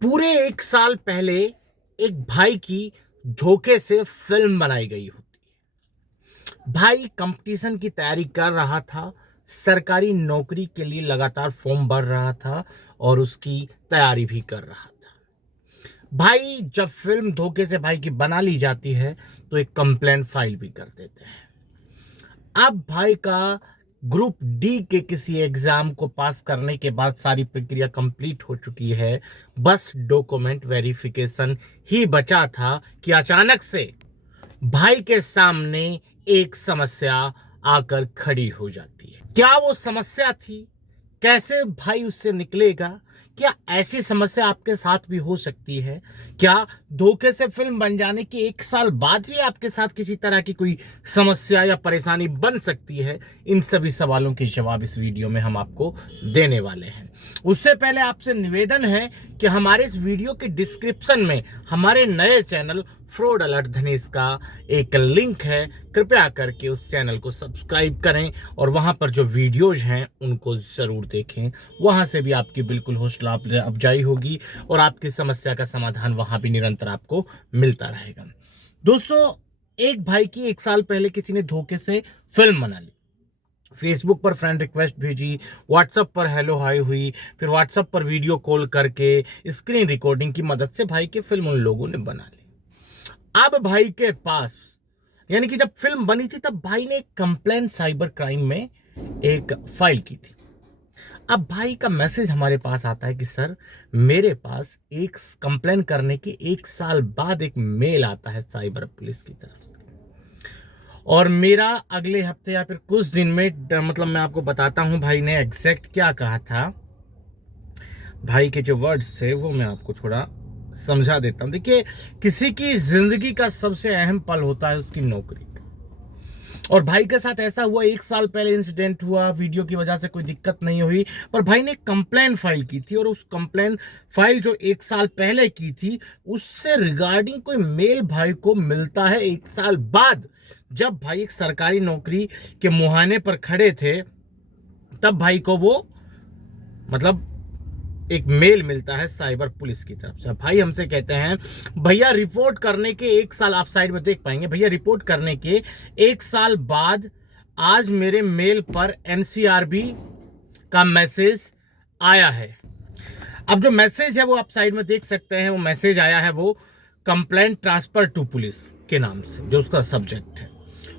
पूरे एक साल पहले एक भाई की धोखे से फिल्म बनाई गई होती है। भाई कंपटीशन की तैयारी कर रहा था, सरकारी नौकरी के लिए लगातार फॉर्म भर रहा था और उसकी तैयारी भी कर रहा था। भाई जब फिल्म धोखे से भाई की बना ली जाती है तो एक कंप्लेंट फाइल भी कर देते हैं। अब भाई का ग्रुप डी के किसी एग्जाम को पास करने के बाद सारी प्रक्रिया कंप्लीट हो चुकी है। बस डॉक्यूमेंट वेरिफिकेशन ही बचा था कि अचानक से भाई के सामने एक समस्या आकर खड़ी हो जाती है। क्या वो समस्या थी? कैसे भाई उससे निकलेगा? क्या ऐसी समस्या आपके साथ भी हो सकती है? क्या धोखे से फिल्म बन जाने के एक साल बाद भी आपके साथ किसी तरह की कोई समस्या या परेशानी बन सकती है? इन सभी सवालों के जवाब इस वीडियो में हम आपको देने वाले हैं। उससे पहले आपसे निवेदन है कि हमारे इस वीडियो के डिस्क्रिप्शन में हमारे नए चैनल फ्रॉड अलर्ट धनेश का एक लिंक है। कृपया करके उस चैनल को सब्सक्राइब करें और वहां पर जो वीडियोज हैं उनको जरूर देखें। वहां से भी आपकी बिल्कुल हौसला अफजाई होगी और आपकी समस्या का समाधान वहां भी निरंतर आपको मिलता रहेगा। दोस्तों, एक भाई की एक साल पहले किसी ने धोखे से फिल्म बना ली। फेसबुक पर फ्रेंड रिक्वेस्ट भेजी, व्हाट्सएप पर हेलो हाय हुई, फिर व्हाट्सएप पर वीडियो कॉल करके स्क्रीन रिकॉर्डिंग की मदद से भाई की फिल्म उन लोगों ने बना ली। अब भाई के पास, यानी कि जब फिल्म बनी थी तब भाई ने एक कंप्लेन साइबर क्राइम में एक फाइल की थी। अब भाई का मैसेज हमारे पास आता है कि सर, मेरे पास एक कंप्लेन करने के एक साल बाद एक मेल आता है साइबर पुलिस की तरफ से, और मेरा अगले हफ्ते या फिर कुछ दिन में मतलब मैं आपको बताता हूं भाई ने एग्जैक्ट क्या कहा था। भाई के जो वर्ड्स थे वो मैं आपको थोड़ा समझा देता हूं। देखिए, किसी की जिंदगी का सबसे अहम पल होता है उसकी नौकरी का, और भाई के साथ ऐसा हुआ। एक साल पहले इंसिडेंट हुआ, वीडियो की वजह से कोई दिक्कत नहीं हुई, पर भाई ने कंप्लेन फाइल की थी और उस कंप्लेन फाइल जो एक साल पहले की थी उससे रिगार्डिंग कोई मेल भाई को मिलता है एक साल बाद, जब भाई एक सरकारी नौकरी के मुहाने पर खड़े थे। तब भाई को वो मतलब एक मेल मिलता है साइबर पुलिस की तरफ से। भाई हमसे कहते हैं, भैया रिपोर्ट करने के एक साल, आप साइड में देख पाएंगे, भैया रिपोर्ट करने के एक साल बाद आज मेरे मेल पर एनसीआरबी का मैसेज आया है। अब जो मैसेज है वो आप साइड में देख सकते हैं। वो मैसेज आया है, वो कंप्लेंट ट्रांसफर टू पुलिस के नाम से जो उसका सब्जेक्ट है,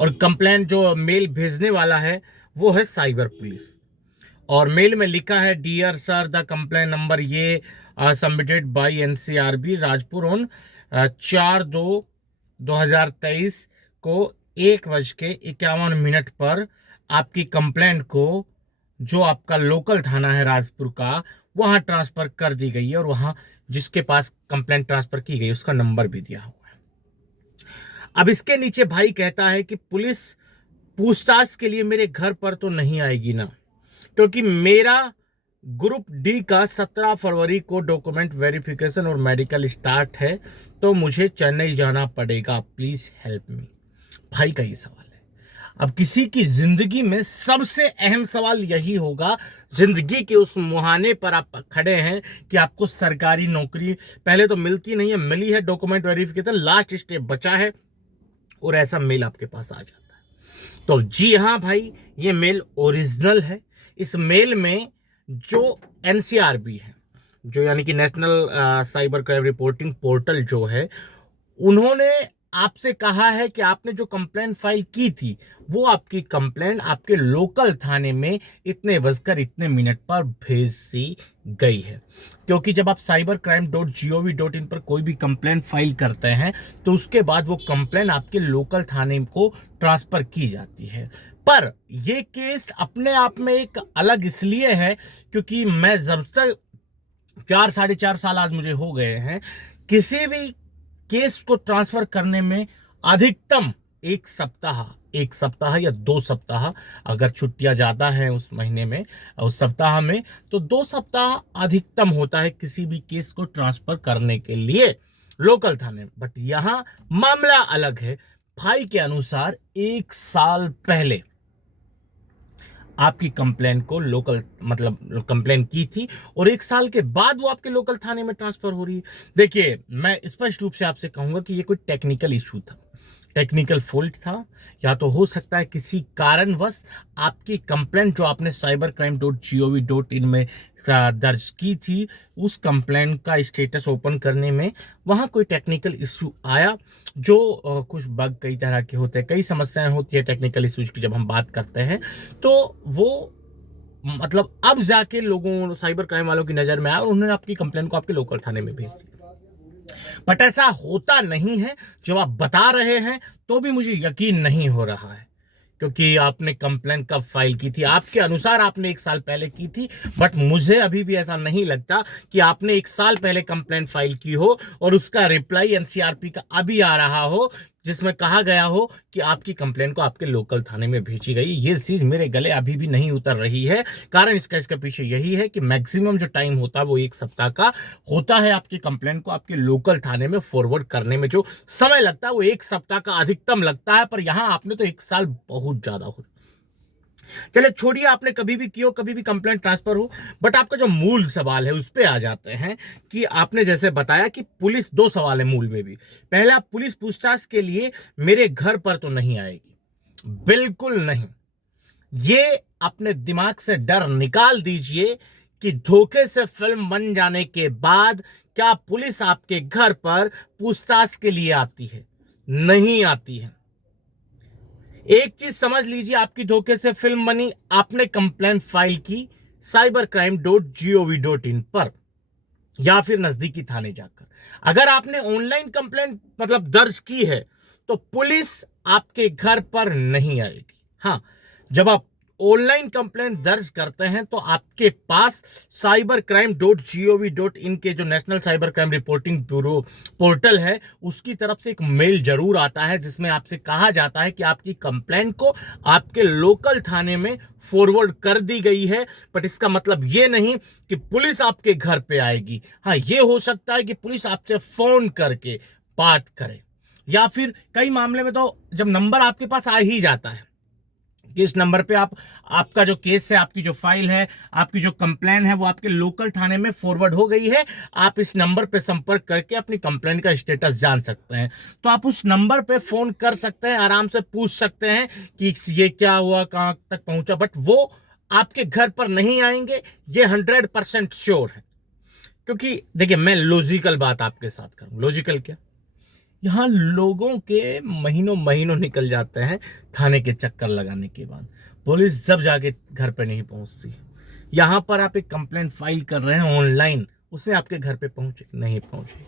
और कंप्लेंट जो मेल भेजने वाला है वो है साइबर पुलिस। और मेल में लिखा है, dear sir, the complaint number ये submitted by NCRB Rajpur on 4/2/2023 को 1:51 पर आपकी कंप्लेंट को जो आपका लोकल थाना है राजपुर का, वहां ट्रांसफर कर दी गई है, और वहां जिसके पास कंप्लेंट ट्रांसफर की गई उसका नंबर भी दिया हुआ है। अब इसके नीचे भाई कहता है कि पुलिस पूछताछ के लिए मेरे घर पर तो नहीं आएगी ना, क्योंकि मेरा ग्रुप डी का 17 फरवरी को डॉक्यूमेंट वेरिफिकेशन और मेडिकल स्टार्ट है, तो मुझे चेन्नई जाना पड़ेगा, प्लीज हेल्प मी। भाई का ये सवाल है। अब किसी की जिंदगी में सबसे अहम सवाल यही होगा, जिंदगी के उस मुहाने पर आप खड़े हैं कि आपको सरकारी नौकरी पहले तो मिलती नहीं है, मिली है, डॉक्यूमेंट वेरिफिकेशन लास्ट स्टेप बचा है, और ऐसा मेल आपके पास आ जाता है। तो जी हाँ भाई, ये मेल ओरिजिनल है। इस मेल में जो एनसीआरबी है, जो यानी कि national cyber crime reporting portal जो है, उन्होंने आपसे कहा है कि आपने जो कंप्लेंट फाइल की थी वो आपकी कंप्लेंट आपके लोकल थाने में इतने बजकर इतने मिनट पर भेज दी गई है। क्योंकि जब आप cybercrime.gov.in पर कोई भी कंप्लेंट फाइल करते हैं तो उसके बाद वो कंप्लेंट आपके लोकल थाने को ट्रांसफर की जाती है। पर ये केस अपने आप में एक अलग इसलिए है क्योंकि मैं जब तक 4 साढ़े 4 साल आज मुझे हो गए हैं, किसी भी केस को ट्रांसफर करने में अधिकतम एक सप्ताह या 2 सप्ताह, अगर छुट्टियां ज्यादा हैं उस महीने में, उस सप्ताह में, तो 2 सप्ताह अधिकतम होता है किसी भी केस को ट्रांसफर करने के लिए लोकल थाने में। बट यहां मामला अलग है। भाई के अनुसार एक साल पहले आपकी कंप्लेन को लोकल मतलब कंप्लेन की थी और 1 साल के बाद वो आपके लोकल थाने में ट्रांसफर हो रही है। देखिए, मैं स्पष्ट रूप से आपसे कहूंगा कि ये कोई टेक्निकल इशू था, टेक्निकल फॉल्ट था, या तो हो सकता है किसी कारणवश आपकी कंप्लेंट जो आपने cybercrime.gov.in में दर्ज की थी, उस कंप्लेंट का स्टेटस ओपन करने में वहां कोई टेक्निकल इशू आया, जो कुछ बग कई तरह के होते हैं, कई समस्याएं होती है टेक्निकल इशूज की जब हम बात करते हैं, तो वो मतलब अब जाके लोगों साइबर क्राइम वालों की नजर में आया और उन्होंने आपकी कंप्लेंट को आपके लोकल थाने में भेज दी। बट ऐसा होता नहीं है, जो आप बता रहे हैं तो भी मुझे यकीन नहीं हो रहा है, क्योंकि आपने कंप्लेंट कब फाइल की थी? आपके अनुसार आपने 1 साल पहले की थी, बट मुझे अभी भी ऐसा नहीं लगता कि आपने 1 साल पहले कंप्लेंट फाइल की हो और उसका रिप्लाई एनसीआरपी का अभी आ रहा हो, जिसमें कहा गया हो कि आपकी कंप्लेंट को आपके लोकल थाने में भेजी गई। ये चीज मेरे गले अभी भी नहीं उतर रही है। कारण इसके पीछे यही है कि मैक्सिमम जो टाइम होता है वो 1 सप्ताह का होता है आपकी कंप्लेंट को आपके लोकल थाने में फॉरवर्ड करने में। जो समय लगता है वो 1 सप्ताह का अधिकतम लगता है, पर यहां आपने तो 1 साल बहुत ज्यादा हो। चले छोड़िए, आपने कभी भी की हो, कभी भी कंप्लेंट ट्रांसफर हो, बट आपका जो मूल सवाल है उस पे आ जाते हैं कि आपने जैसे बताया कि पुलिस, 2 सवाल है मूल में भी। पहला, पुलिस पूछताछ के लिए मेरे घर पर तो नहीं आएगी, बिल्कुल नहीं। ये अपने दिमाग से डर निकाल दीजिए कि धोखे से फिल्म बन जाने के बाद क्या पुलिस आपके घर पर पूछताछ के लिए आती है? नहीं आती है। एक चीज समझ लीजिए, आपकी धोखे से फिल्म बनी, आपने कंप्लेन फाइल की cybercrime.gov.in पर या फिर नजदीकी थाने जाकर। अगर आपने ऑनलाइन कंप्लेंट मतलब दर्ज की है तो पुलिस आपके घर पर नहीं आएगी। हां, जब आप ऑनलाइन कंप्लेंट दर्ज करते हैं तो आपके पास cybercrime.gov.in के जो national cyber crime reporting bureau portal है उसकी तरफ से एक मेल जरूर आता है, जिसमें आपसे कहा जाता है कि आपकी कंप्लेंट को आपके लोकल थाने में फॉरवर्ड कर दी गई है। बट इसका मतलब ये नहीं कि पुलिस आपके घर पे आएगी। हाँ, ये हो सकता है कि पुलिस आपसे फोन करके बात करे, या फिर कई मामले में तो जब नंबर आपके पास आ ही जाता है कि इस नंबर पे आपका जो केस है, आपकी जो फाइल है, आपकी जो कंप्लेन है वो आपके लोकल थाने में फॉरवर्ड हो गई है, आप इस नंबर पे संपर्क करके अपनी कंप्लेन का स्टेटस जान सकते हैं। तो आप उस नंबर पे फोन कर सकते हैं, आराम से पूछ सकते हैं कि ये क्या हुआ, कहां तक पहुंचा। बट वो आपके घर पर नहीं आएंगे, ये 100% श्योर है। क्योंकि देखिए, मैं लॉजिकल बात आपके साथ करूं। लॉजिकल क्या? यहां लोगों के महीनों महीनों निकल जाते हैं थाने के चक्कर लगाने के बाद, पुलिस जब जाके घर पे नहीं पहुंचती। यहां पर आप एक कंप्लेंट फाइल कर रहे हैं ऑनलाइन, उसमें आपके घर पे पहुंचे नहीं पहुंचे।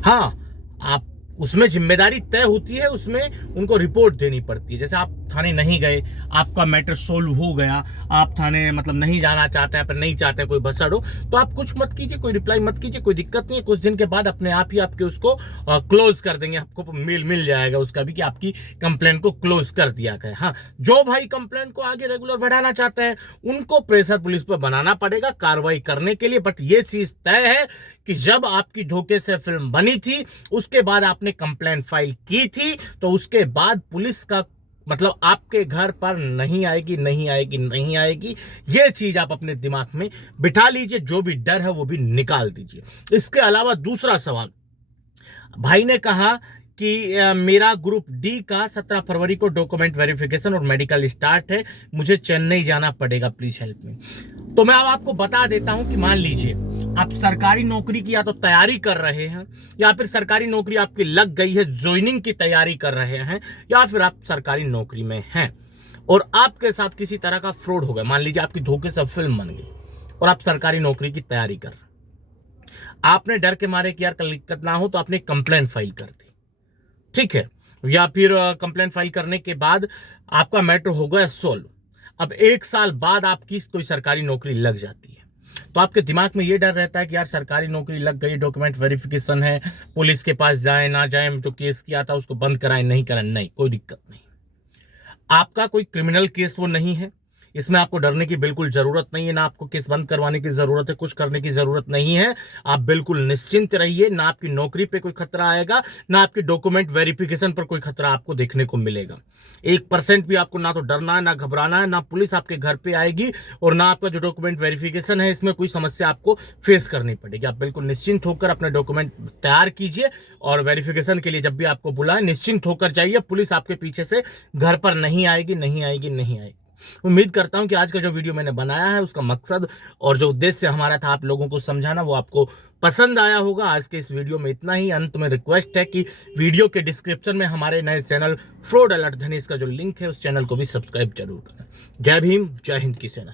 हाँ, आप उसमें जिम्मेदारी तय होती है, उसमें उनको रिपोर्ट देनी पड़ती है। जैसे आप थाने नहीं गए, आपका मैटर सोल्व हो गया, आप थाने मतलब नहीं जाना चाहते हैं, पर नहीं चाहते हैं कोई भसड़ हो, तो आप कुछ मत कीजिए, कोई रिप्लाई मत कीजिए, कोई दिक्कत नहीं है। कुछ दिन के बाद अपने आप ही आपके उसको क्लोज कर देंगे, आपको मेल मिल जाएगा उसका भी कि आपकी कंप्लेंट को क्लोज कर दिया गया। हाँ, जो भाई कंप्लेंट को आगे रेगुलर बढ़ाना चाहते हैं उनको प्रेशर पुलिस पर बनाना पड़ेगा कार्रवाई करने के लिए। बट ये चीज तय है कि जब आपकी धोखे से फिल्म बनी थी, उसके बाद आपने कंप्लेंट फाइल की थी, तो उसके बाद पुलिस का मतलब आपके घर पर नहीं आएगी, नहीं आएगी, नहीं आएगी। ये चीज आप अपने दिमाग में बिठा लीजिए, जो भी डर है वो भी निकाल दीजिए। इसके अलावा दूसरा सवाल, भाई ने कहा कि मेरा ग्रुप डी का 17 फरवरी को डॉक्यूमेंट वेरिफिकेशन और मेडिकल स्टार्ट है, मुझे चेन्नई जाना पड़ेगा, प्लीज हेल्प मी। तो मैं अब आपको बता देता हूं कि मान लीजिए आप सरकारी नौकरी की या तो तैयारी कर रहे हैं, या फिर सरकारी नौकरी आपकी लग गई है, ज्वाइनिंग की तैयारी कर रहे हैं, या फिर आप सरकारी नौकरी में हैं और आपके साथ किसी तरह का फ्रॉड हो गया। मान लीजिए आपकी धोखे से फिल्म बन गई और आप सरकारी नौकरी की तैयारी कर रहे हैं, आपने डर के मारे कि यार कल दिक्कत ना हो तो आपने कंप्लेंट फाइल कर दी, ठीक है, या फिर कंप्लेंट फाइल करने के बाद आपका मैटर हो गया सोल्व। अब 1 साल बाद आपकी कोई सरकारी नौकरी लग जाती है, तो आपके दिमाग में ये डर रहता है कि यार सरकारी नौकरी लग गई, डॉक्यूमेंट वेरिफिकेशन है, पुलिस के पास जाए ना जाए, जो केस किया था उसको बंद कराए नहीं कराए, नहीं, कोई दिक्कत नहीं। आपका कोई क्रिमिनल केस वो नहीं है, इसमें आपको डरने की बिल्कुल जरूरत नहीं है, ना आपको केस बंद करवाने की जरूरत है, कुछ करने की जरूरत नहीं है। आप बिल्कुल निश्चिंत रहिए, ना आपकी नौकरी पे कोई खतरा आएगा, ना आपकी डॉक्यूमेंट वेरिफिकेशन पर कोई खतरा आपको देखने को मिलेगा। 1% भी आपको ना तो डरना है, ना घबराना है, ना पुलिस आपके घर पे आएगी और ना आपका जो डॉक्यूमेंट वेरिफिकेशन है इसमें कोई समस्या आपको फेस करनी पड़ेगी। आप बिल्कुल निश्चिंत होकर अपने डॉक्यूमेंट तैयार कीजिए और वेरिफिकेशन के लिए जब भी आपको बुलाए निश्चिंत होकर जाइए। पुलिस आपके पीछे से घर पर नहीं आएगी, नहीं आएगी, नहीं आएगी। उम्मीद करता हूं कि आज का जो वीडियो मैंने बनाया है उसका मकसद और जो उद्देश्य हमारा था आप लोगों को समझाना वो आपको पसंद आया होगा। आज के इस वीडियो में इतना ही। अंत में रिक्वेस्ट है कि वीडियो के डिस्क्रिप्शन में हमारे नए चैनल फ्रॉड अलर्ट धनेश का जो लिंक है उस चैनल को भी सब्सक्राइब जरूर करें। जय भीम, जय हिंद की सेना।